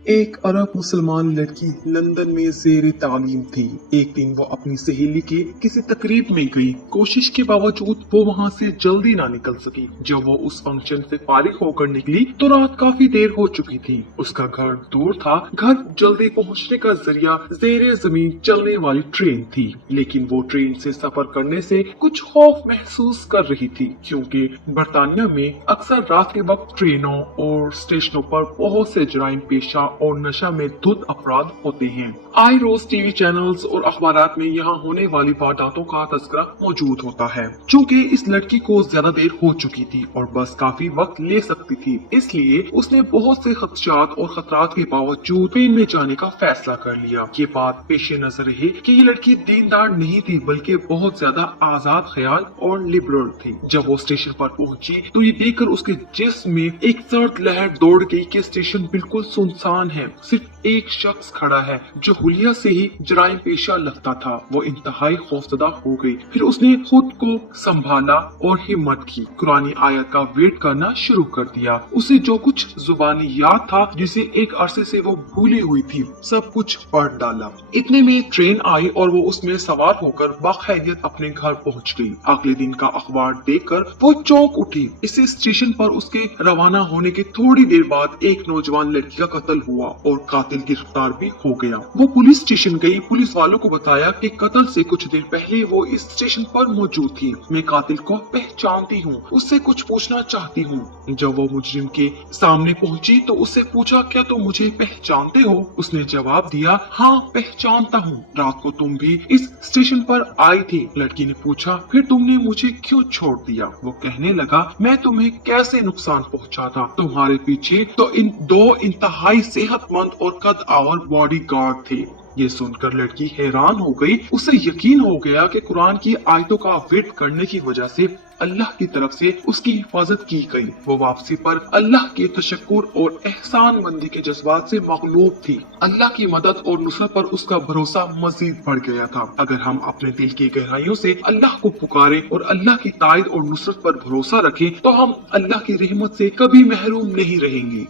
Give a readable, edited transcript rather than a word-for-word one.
ایک अरब मुसलमान लड़की लंदन में ज़ेरे तालीम थी। एक दिन वो अपनी सहेली के किसी तकरीब में गई। कोशिश के बावजूद वो वहाँ से जल्दी ना निकल सकी। जब वो उस फंक्शन से फारिग होकर निकली तो रात काफी देर हो चुकी थी। उसका घर दूर था। घर जल्दी पहुँचने का जरिया ज़ेरे जमीन चलने वाली ट्रेन थी, लेकिन वो ट्रेन से सफर करने से कुछ खौफ महसूस कर रही थी, क्योंकि बरतानिया में अक्सर रात के वक्त ट्रेनों और स्टेशनों पर बहुत से जराइम पेशा और नशा में धुत अपराध होते हैं। आए रोज टीवी चैनल्स और अखबारात में यहाँ होने वाली वारदातों का तस्करा मौजूद होता है। चूँकि इस लड़की को ज्यादा देर हो चुकी थी और बस काफी वक्त ले सकती थी, इसलिए उसने बहुत से खदशात और खतरात के बावजूद ट्रेन में जाने का फैसला कर लिया। ये बात पेश नजर रही कि ये लड़की दीनदार नहीं थी, बल्कि बहुत ज्यादा आजाद ख्याल और लिबरल थी। जब वो स्टेशन पर पहुंची तो ये देखकर उसके जिस्म में एक सर्द लहर दौड़ गई कि स्टेशन बिल्कुल सुनसान है। सिर्फ एक शख्स खड़ा है जो हुलिया से ही जराइम पेशा लगता था। वो इंतहाई खौफजदा हो गई। फिर उसने खुद को संभाला और हिम्मत की कुरानी आयत का वेट करना शुरू कर दिया। उसे जो कुछ जुबानी याद था, जिसे एक अरसे से वो भूली हुई थी, सब कुछ पढ़ डाला। इतने में ट्रेन आई और वो उसमें सवार होकर बाखैरियत अपने घर पहुंच गई। अगले दिन का अखबार देखकर वो चौंक उठी। इसी स्टेशन पर उसके रवाना होने के थोड़ी देर बाद एक नौजवान लड़की का कत्ल हुआ और कातिल गिरफ्तार भी हो गया। वो पुलिस स्टेशन गई। पुलिस वालों को बताया कि कत्ल से कुछ देर पहले वो इस स्टेशन पर मौजूद थी। मैं कातिल को पहचानती हूँ, उससे कुछ पूछना चाहती हूँ। जब वो मुजरिम के सामने पहुंची तो उससे पूछा, क्या तुम मुझे पहचानते हो? उसने जवाब दिया, हाँ पहचानता हूँ, रात को तुम भी इस स्टेशन पर आई थी। लड़की ने पूछा, फिर तुमने मुझे क्यों छोड़ दिया? वो कहने लगा, मैं तुम्हें कैसे नुकसान पहुँचाता? तुम्हारे पीछे तो इन दो इंतहाई सेहतमंद और कद आवर बॉडीगार्ड थे। ये सुनकर लड़की हैरान हो गई। उसे यकीन हो गया कि कुरान की आयतों का वेट करने की वजह से अल्लाह की तरफ से उसकी हिफाजत की गई। वो वापसी पर अल्लाह के तशक्कुर और एहसान मंदी के जज्बात से मगलूब थी। अल्लाह की मदद और नुसरत पर उसका भरोसा मजीद बढ़ गया था। अगर हम अपने दिल की गहराइयों से अल्लाह को पुकारें और अल्लाह की तायद और नुसरत पर भरोसा रखें तो हम अल्लाह की रहमत से कभी महरूम नहीं रहेंगे।